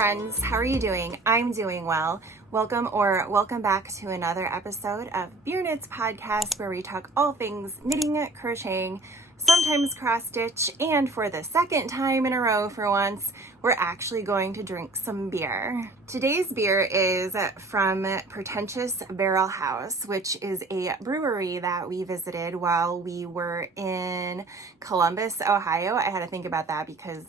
friends, how are you doing? I'm doing well. Welcome back to another episode of Beer Knits Podcast, where we talk all things knitting, crocheting, sometimes cross stitch, and for the second time in a row for once, we're actually going to drink some beer. Today's beer is from Pretentious Barrel House, which is a brewery that we visited while we were in Columbus, Ohio. I had to think about that because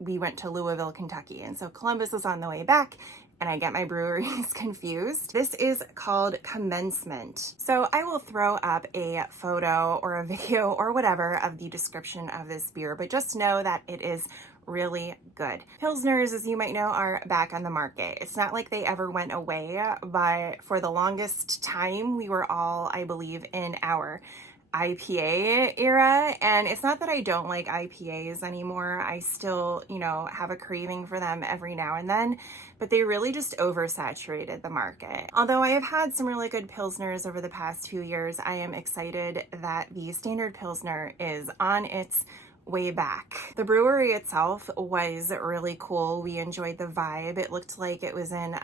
we went to Louisville, Kentucky, and so Columbus was on the way back, and I get my breweries confused. This is called Commencement. So I will throw up a photo or a video or whatever of the description of this beer, but just know that it is really good. Pilsners, as you might know, are back on the market. It's not like they ever went away, but for the longest time, we were all, I believe, in our IPA era, and it's not that I don't like IPAs anymore. I still, have a craving for them every now and then, but they really just oversaturated the market. Although I have had some really good Pilsners over the past few years, I am excited that the standard Pilsner is on its way back. The brewery itself was really cool. We enjoyed the vibe. It looked like it was in,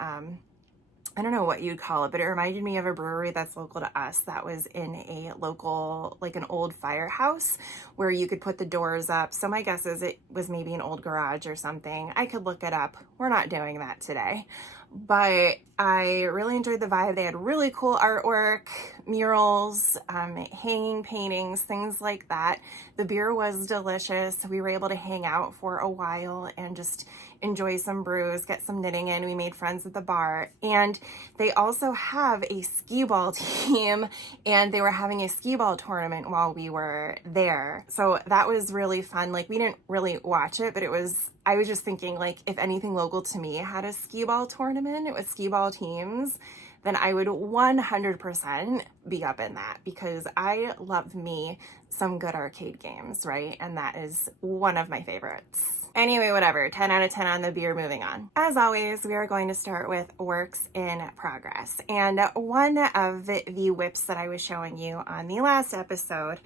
I don't know what you'd call it, but it reminded me of a brewery that's local to us that was in a local, like an old firehouse where you could put the doors up. So my guess is it was maybe an old garage or something. I could look it up. We're not doing that today. But I really enjoyed the vibe. They had really cool artwork, murals, hanging paintings, things like that. The beer was delicious. We were able to hang out for a while and just enjoy some brews, get some knitting in. We made friends at the bar. And they also have a skee ball team, and they were having a skee ball tournament while we were there. So that was really fun. Like, we didn't really watch it, but I was just thinking, like, if anything local to me had a skee ball tournament with skee ball teams, then I would 100% be up in that, because I love me some good arcade games, right? And that is one of my favorites. Anyway, whatever, 10 out of 10 on the beer, moving on. As always, we are going to start with works in progress. And one of the whips that I was showing you on the last episode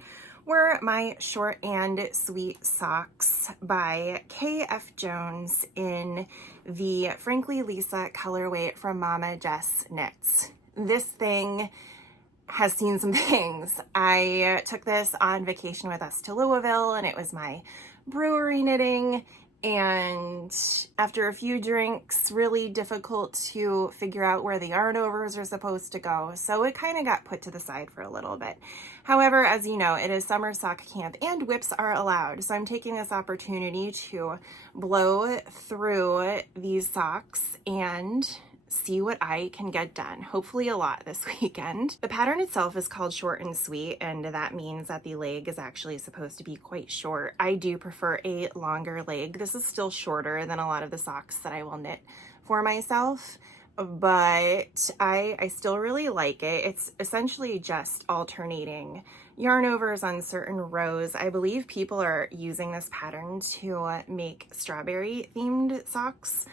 were my short and sweet socks by KF Jones in the Frankly Lisa colorway from Mama Jess Knits. This thing has seen some things. I took this on vacation with us to Louisville, and it was my brewery knitting, and after a few drinks, really difficult to figure out where the yarn overs are supposed to go, so it kind of got put to the side for a little bit. However, as you know, it is summer sock camp and whips are allowed, so I'm taking this opportunity to blow through these socks and see what I can get done. Hopefully a lot this weekend. The pattern itself is called Short and Sweet, and that means that the leg is actually supposed to be quite short. I do prefer a longer leg. This is still shorter than a lot of the socks that I will knit for myself, but I still really like it. It's essentially just alternating yarn overs on certain rows. I believe people are using this pattern to make strawberry themed socks,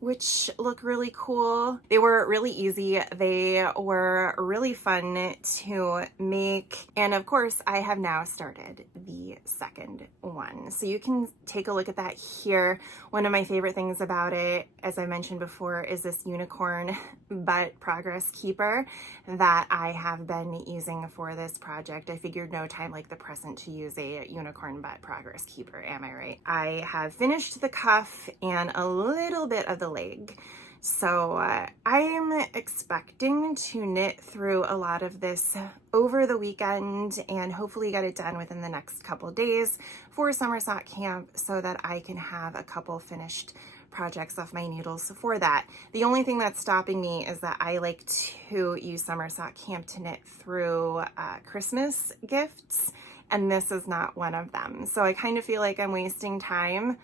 which look really cool. They were really easy. They were really fun to make. And of course, I have now started the second one. So you can take a look at that here. One of my favorite things about it, as I mentioned before, is this unicorn butt progress keeper that I have been using for this project. I figured no time like the present to use a unicorn butt progress keeper, am I right? I have finished the cuff and a little bit of the leg. So I'm expecting to knit through a lot of this over the weekend and hopefully get it done within the next couple days for summer sock camp so that I can have a couple finished projects off my needles for that. The only thing that's stopping me is that I like to use summer sock camp to knit through Christmas gifts, and this is not one of them. So I kind of feel like I'm wasting time,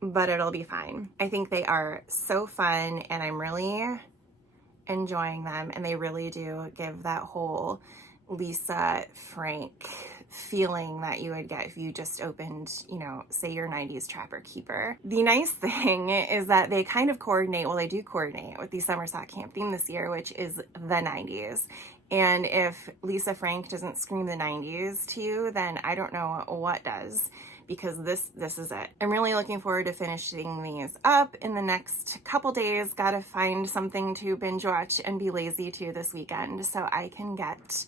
but it'll be fine. I think they are so fun and I'm really enjoying them, and they really do give that whole Lisa Frank feeling that you would get if you just opened, say your 90s Trapper Keeper. The nice thing is that they kind of coordinate, well, they do coordinate with the summer sock camp theme this year, which is the 90s. And if Lisa Frank doesn't scream the 90s to you, then I don't know what does. because this is it. I'm really looking forward to finishing these up in the next couple days. Gotta find something to binge watch and be lazy to this weekend so I can get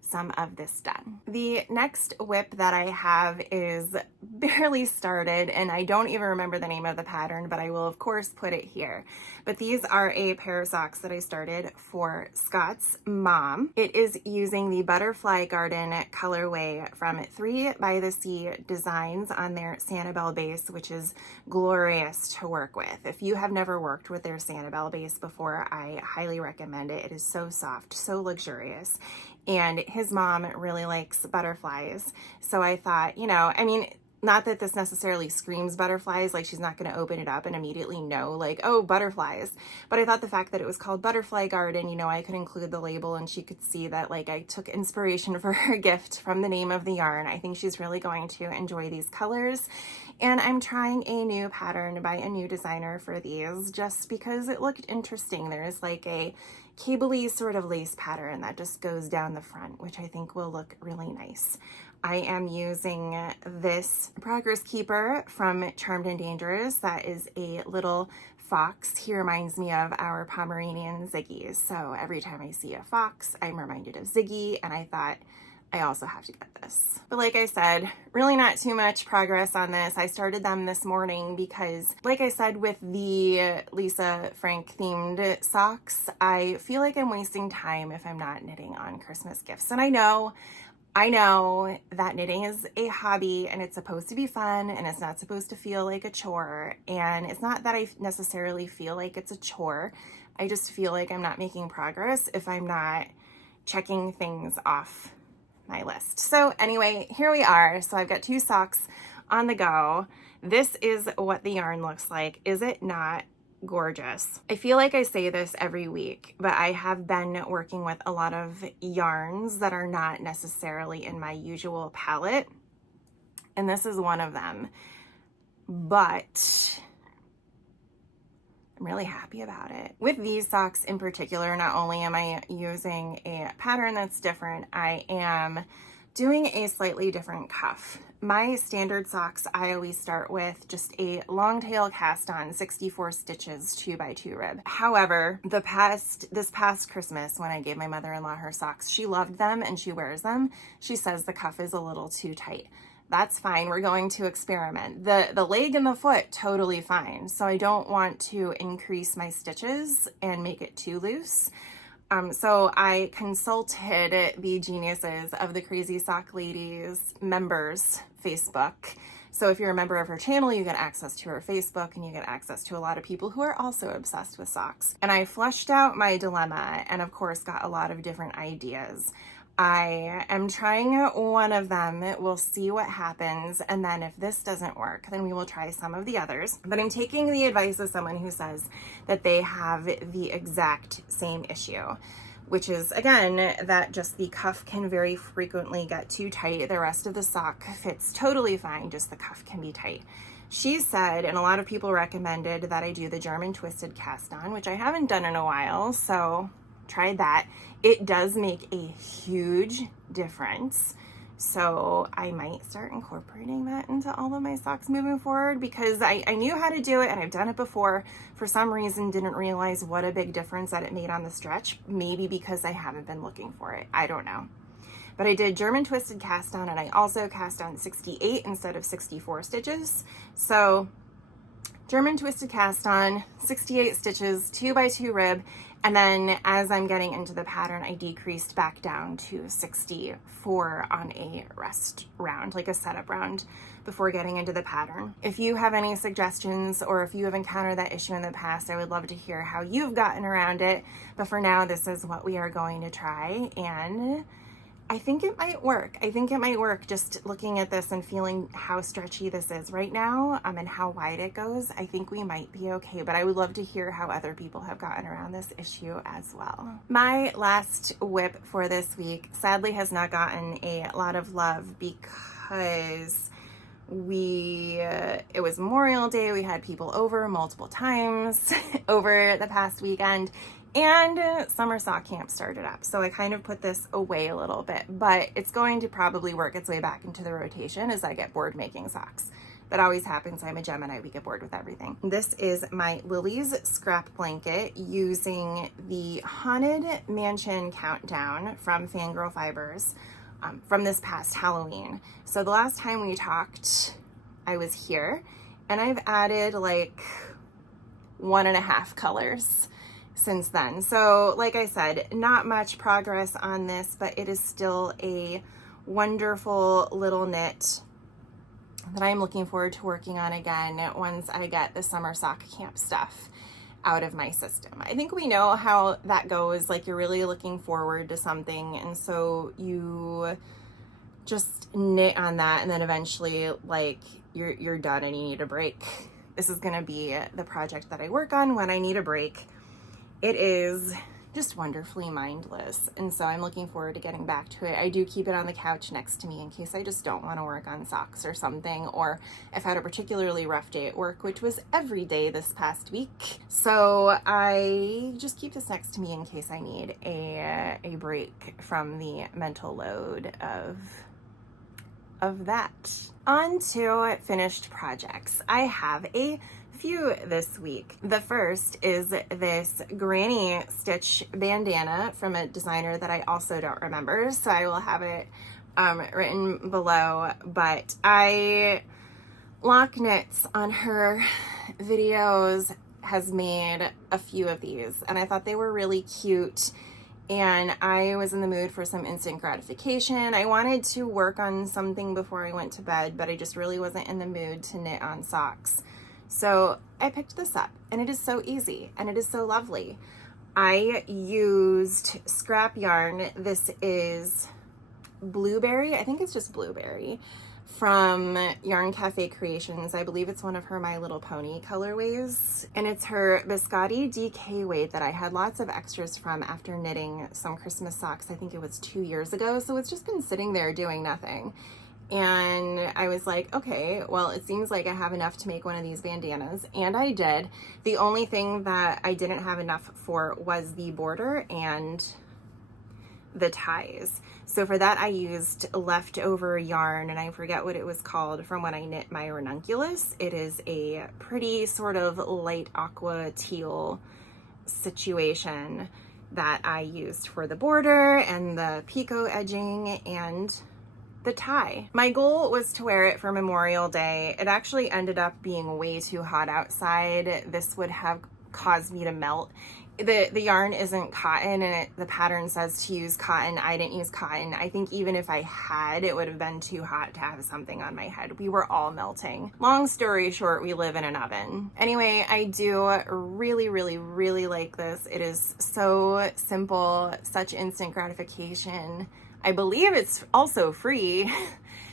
some of this done. The next whip that I have is barely started, and I don't even remember the name of the pattern, but I will of course put it here. But these are a pair of socks that I started for Scott's mom. It is using the Butterfly Garden colorway from 3 by the Sea Designs on their Sanibel base, which is glorious to work with. If you have never worked with their Sanibel base before, I highly recommend it. It is so soft, so luxurious. And his mom really likes butterflies. So I thought, you know, I mean, not that this necessarily screams butterflies, like she's not going to open it up and immediately know, like, oh, butterflies. But I thought the fact that it was called Butterfly Garden, you know, I could include the label and she could see that, like, I took inspiration for her gift from the name of the yarn. I think she's really going to enjoy these colors. And I'm trying a new pattern by a new designer for these just because it looked interesting. There's like a cable-y sort of lace pattern that just goes down the front, which I think will look really nice. I am using this Progress Keeper from Charmed and Dangerous. That is a little fox. He reminds me of our Pomeranian Ziggy. So every time I see a fox, I'm reminded of Ziggy, and I thought I also have to get this. But like I said, really not too much progress on this. I started them this morning because, like I said, with the Lisa Frank themed socks, I feel like I'm wasting time if I'm not knitting on Christmas gifts. And I know that knitting is a hobby and it's supposed to be fun and it's not supposed to feel like a chore. And it's not that I necessarily feel like it's a chore. I just feel like I'm not making progress if I'm not checking things off my list. So anyway, here we are. So I've got 2 socks on the go. This is what the yarn looks like. Is it not gorgeous? I feel like I say this every week, but I have been working with a lot of yarns that are not necessarily in my usual palette, and this is one of them. But I'm really happy about it. With these socks in particular, not only am I using a pattern that's different, I am doing a slightly different cuff. My standard socks, I always start with just a long tail cast on 64 stitches 2x2 rib. However, this past Christmas, when I gave my mother-in-law her socks, she loved them and she wears them. She says the cuff is a little too tight. That's fine. We're going to experiment. The leg and the foot, totally fine. So I don't want to increase my stitches and make it too loose. So I consulted the geniuses of the Crazy Sock Ladies members Facebook. So if you're a member of her channel, you get access to her Facebook and you get access to a lot of people who are also obsessed with socks. And I fleshed out my dilemma and of course got a lot of different ideas. I am trying one of them. We'll see what happens. And then if this doesn't work, then we will try some of the others. But I'm taking the advice of someone who says that they have the exact same issue, which is, again, that just the cuff can very frequently get too tight. The rest of the sock fits totally fine, just the cuff can be tight. She said, and a lot of people recommended, that I do the German twisted cast on, which I haven't done in a while, so tried that. It does make a huge difference. So I might start incorporating that into all of my socks moving forward, because I knew how to do it and I've done it before. For some reason, didn't realize what a big difference that it made on the stretch. Maybe because I haven't been looking for it. I don't know. But I did German twisted cast on, and I also cast on 68 instead of 64 stitches. So German twisted cast on, 68 stitches, 2x2 rib. And then as I'm getting into the pattern, I decreased back down to 64 on a rest round, like a setup round, before getting into the pattern. If you have any suggestions or if you have encountered that issue in the past, I would love to hear how you've gotten around it. But for now, this is what we are going to try, and I think it might work. I think it might work, just looking at this and feeling how stretchy this is right now, and how wide it goes. I think we might be okay, but I would love to hear how other people have gotten around this issue as well. My last whip for this week sadly has not gotten a lot of love because it was Memorial Day. We had people over multiple times over the past weekend. And summer sock camp started up, so I kind of put this away a little bit, but it's going to probably work its way back into the rotation as I get bored making socks. That always happens. I'm a Gemini. We get bored with everything. This is my Lily's scrap blanket using the Haunted Mansion Countdown from Fangirl Fibers from this past Halloween. So the last time we talked, I was here, and I've added like 1.5 colors since then. So like I said, not much progress on this, but it is still a wonderful little knit that I'm looking forward to working on again once I get the summer sock camp stuff out of my system. I think we know how that goes. Like, you're really looking forward to something, and so you just knit on that, and then eventually like you're done and you need a break. This is gonna be the project that I work on when I need a break. It is just wonderfully mindless, and so I'm looking forward to getting back to it. I do keep it on the couch next to me in case I just don't want to work on socks or something, or if I had a particularly rough day at work, which was every day this past week. So I just keep this next to me in case I need a break from the mental load of that. On to finished projects. I have a few this week. The first is this granny stitch bandana from a designer that I also don't remember, so I will have it written below, but KNITS on her videos has made a few of these, and I thought they were really cute, and I was in the mood for some instant gratification. I wanted to work on something before I went to bed, but I just really wasn't in the mood to knit on socks. So I picked this up, and it is so easy, and it is so lovely. I used scrap yarn. This is Blueberry. I think it's just Blueberry from Yarn Cafe Creations. I believe it's one of her My Little Pony colorways, and it's her Biscotti DK weight that I had lots of extras from after knitting some Christmas socks. I think it was 2 years ago, so it's just been sitting there doing nothing. And I was like, okay, well, it seems like I have enough to make one of these bandanas, and I did. The only thing that I didn't have enough for was the border and the ties. So for that, I used leftover yarn, and I forget what it was called, from when I knit my ranunculus. It is a pretty sort of light aqua teal situation that I used for the border and the picot edging and the tie. My goal was to wear it for Memorial Day. It actually ended up being way too hot outside. This would have caused me to melt. The yarn isn't cotton, and the pattern says to use cotton. I didn't use cotton. I think even if I had, it would have been too hot to have something on my head. We were all melting. Long story short, we live in an oven. Anyway, I do really, really, really like this. It is so simple, such instant gratification. I believe it's also free.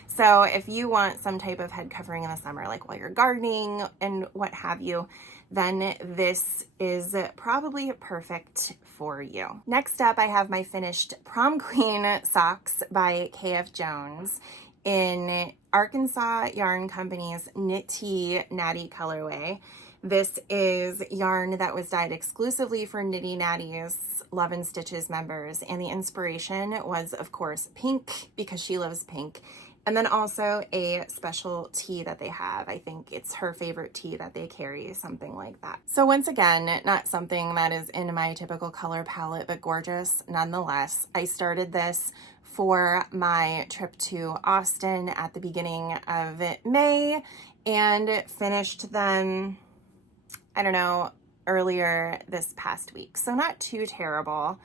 So if you want some type of head covering in the summer, like while you're gardening and what have you, then this is probably perfect for you. Next up, I have my finished Prom Queen socks by KF Jones in Arkansas Yarn Company's Knit Tea Natty colorway. This is yarn that was dyed exclusively for Knitty Natty's Love and Stitches members, and the inspiration was, of course, pink, because she loves pink, and then also a special tea that they have. I think it's her favorite tea that they carry, something like that. So once again, not something that is in my typical color palette, but gorgeous nonetheless. I started this for my trip to Austin at the beginning of May and finished them, I don't know, earlier this past week. So not too terrible.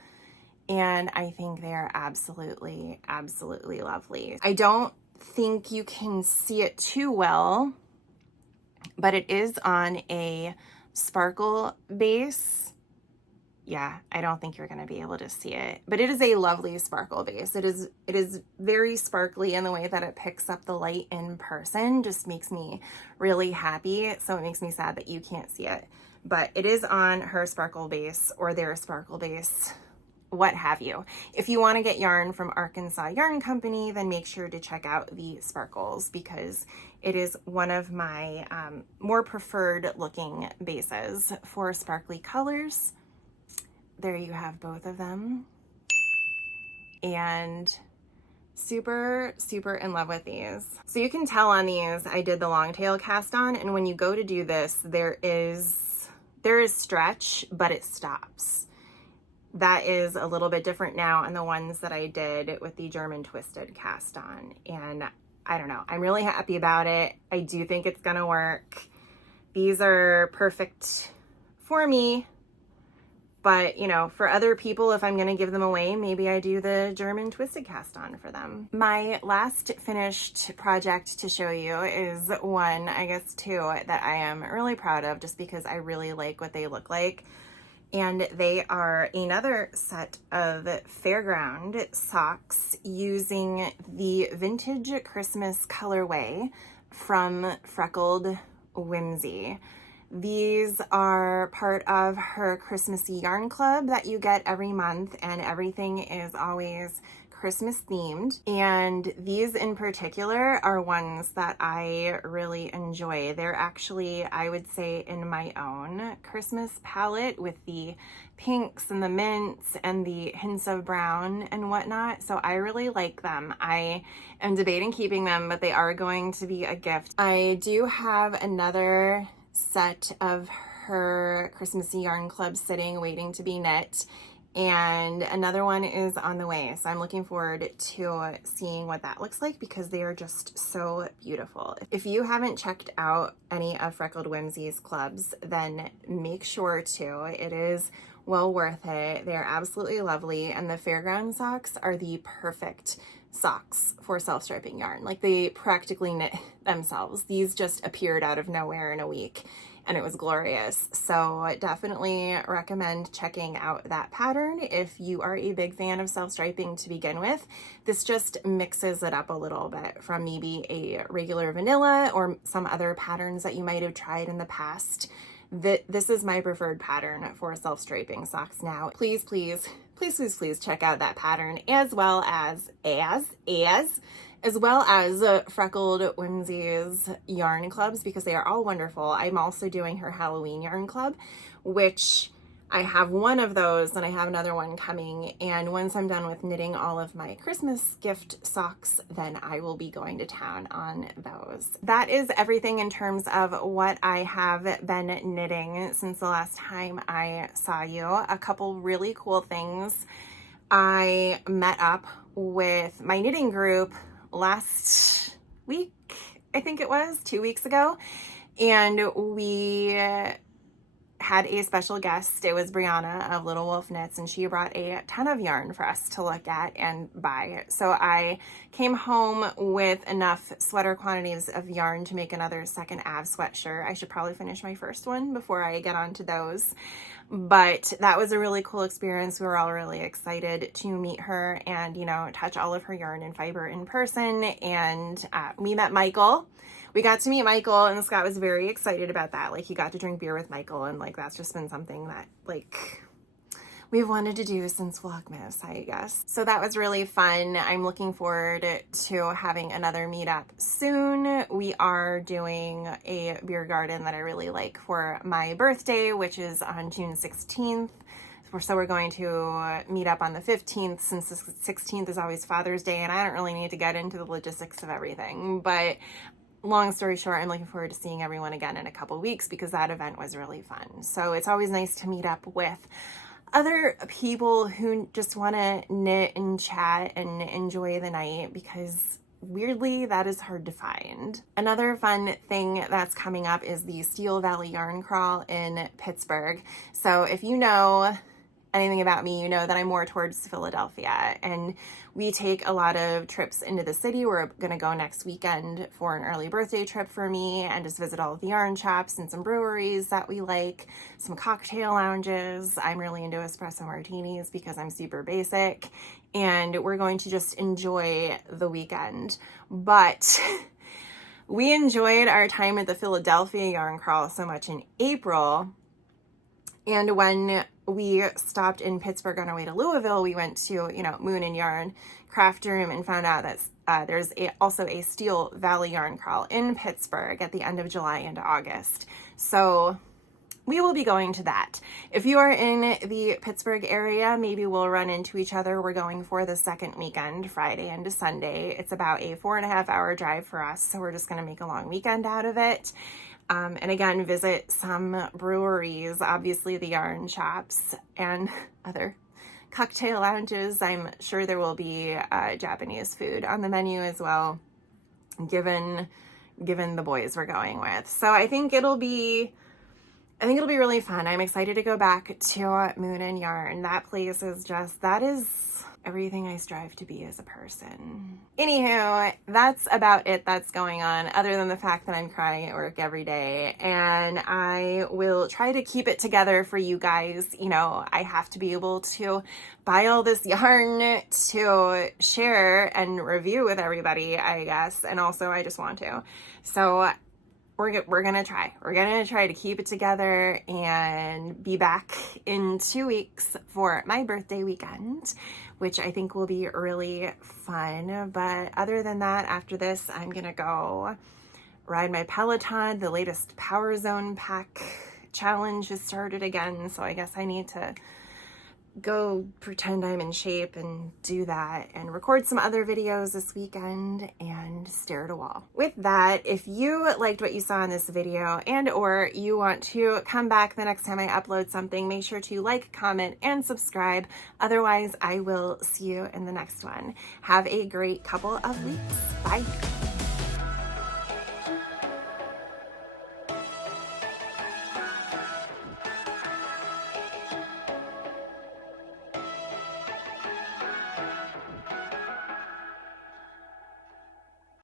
And I think they're absolutely, absolutely lovely. I don't think you can see it too well, but it is on a sparkle base. Yeah, I don't think you're going to be able to see it, but it is a lovely sparkle base. It is very sparkly, in the way that it picks up the light in person just makes me really happy. So it makes me sad that you can't see it, but it is on her sparkle base or their sparkle base, what have you. If you want to get yarn from Arkansas Yarn Company, then make sure to check out the sparkles, because it is one of my more preferred looking bases for sparkly colors. there you have both of them. And super, super in love with these. So you can tell on these, I did the long tail cast on, and when you go to do this, there is stretch, but it stops. That is a little bit different now on the ones that I did with the German twisted cast on. And I don't know, I'm really happy about it. I do think it's gonna work. These are perfect for me. But, you know, for other people, if I'm going to give them away, maybe I do the German twisted cast on for them. My last finished project to show you is one, I guess two, that I am really proud of just because I really like what they look like. And they are another set of fairground socks using the vintage Christmas colorway from Freckled Whimsy. These are part of her Christmassy yarn club that you get every month, and everything is always Christmas themed. And these in particular are ones that I really enjoy. They're actually, I would say, in my own Christmas palette with the pinks and the mints and the hints of brown and whatnot. So I really like them. I am debating keeping them, but they are going to be a gift. I do have another set of her Christmassy yarn club sitting waiting to be knit, and another one is on the way, so I'm looking forward to seeing what that looks like because they are just so beautiful. If you haven't checked out any of Freckled Whimsy's clubs, then make sure to. It is well worth it. They're absolutely lovely, and the fairground socks are the perfect socks for self-striping yarn. Like, they practically knit themselves. These just appeared out of nowhere in a week, and it was glorious. So definitely recommend checking out that pattern if you are a big fan of self-striping to begin with. This just mixes it up a little bit from maybe a regular vanilla or some other patterns that you might have tried in the past. This is my preferred pattern for self-striping socks now. Please, please, please, please, please check out that pattern as well as Freckled Whimsy's yarn clubs because they are all wonderful. I'm also doing her Halloween yarn club, which I have one of those and I have another one coming. And once I'm done with knitting all of my Christmas gift socks, then I will be going to town on those. That is everything in terms of what I have been knitting since the last time I saw you. A couple really cool things. I met up with my knitting group last week, I think it was 2 weeks ago, and we had a special guest. It was Brianna of Little Wolf Knits, and she brought a ton of yarn for us to look at and buy. So I came home with enough sweater quantities of yarn to make another second Av sweatshirt. I should probably finish my first one before I get on to those. But that was a really cool experience. We were all really excited to meet her and, you know, touch all of her yarn and fiber in person. And we met Michael. We got to meet Michael, and Scott was very excited about that. Like, he got to drink beer with Michael, and like, that's just been something that like we've wanted to do since Vlogmas, I guess. So that was really fun. I'm looking forward to having another meetup soon. We are doing a beer garden that I really like for my birthday, which is on June 16th. So we're going to meet up on the 15th since the 16th is always Father's Day, and I don't really need to get into the logistics of everything, but long story short, I'm looking forward to seeing everyone again in a couple weeks because that event was really fun. So it's always nice to meet up with other people who just want to knit and chat and enjoy the night because weirdly that is hard to find. Another fun thing that's coming up is the Steel Valley Yarn Crawl in Pittsburgh. So if you know anything about me, you know that I'm more towards Philadelphia, and we take a lot of trips into the city. We're gonna go next weekend for an early birthday trip for me and just visit all of the yarn shops and some breweries that we like, some cocktail lounges. I'm really into espresso martinis because I'm super basic, and we're going to just enjoy the weekend. But we enjoyed our time at the Philadelphia Yarn Crawl so much in April, and when we stopped in Pittsburgh on our way to Louisville, we went to, you know, Moon and Yarn Craft Room and found out that there's also a Steel Valley Yarn Crawl in Pittsburgh at the end of July into August. So we will be going to that. If you are in the Pittsburgh area, maybe we'll run into each other. We're going for the second weekend, Friday into Sunday. It's about a 4.5-hour drive for us, so we're just going to make a long weekend out of it. And again, visit some breweries, obviously the yarn shops and other cocktail lounges. I'm sure there will be Japanese food on the menu as well, given the boys we're going with. So I think it'll be really fun. I'm excited to go back to Moon and Yarn. That place is just, that is everything I strive to be as a person. Anywho, that's about it that's going on, other than the fact that I'm crying at work every day, and I will try to keep it together for you guys. You know, I have to be able to buy all this yarn to share and review with everybody, I guess, and also I just want to. So we're gonna try. We're gonna try to keep it together and be back in 2 weeks for my birthday weekend, which I think will be really fun. But other than that, after this, I'm gonna go ride my Peloton. The latest Power Zone Pack challenge has started again, so I guess I need to go pretend I'm in shape and do that and record some other videos this weekend and stare at a wall. With that, if you liked what you saw in this video and or you want to come back the next time I upload something, make sure to like, comment, and subscribe. Otherwise, I will see you in the next one. Have a great couple of weeks. Bye.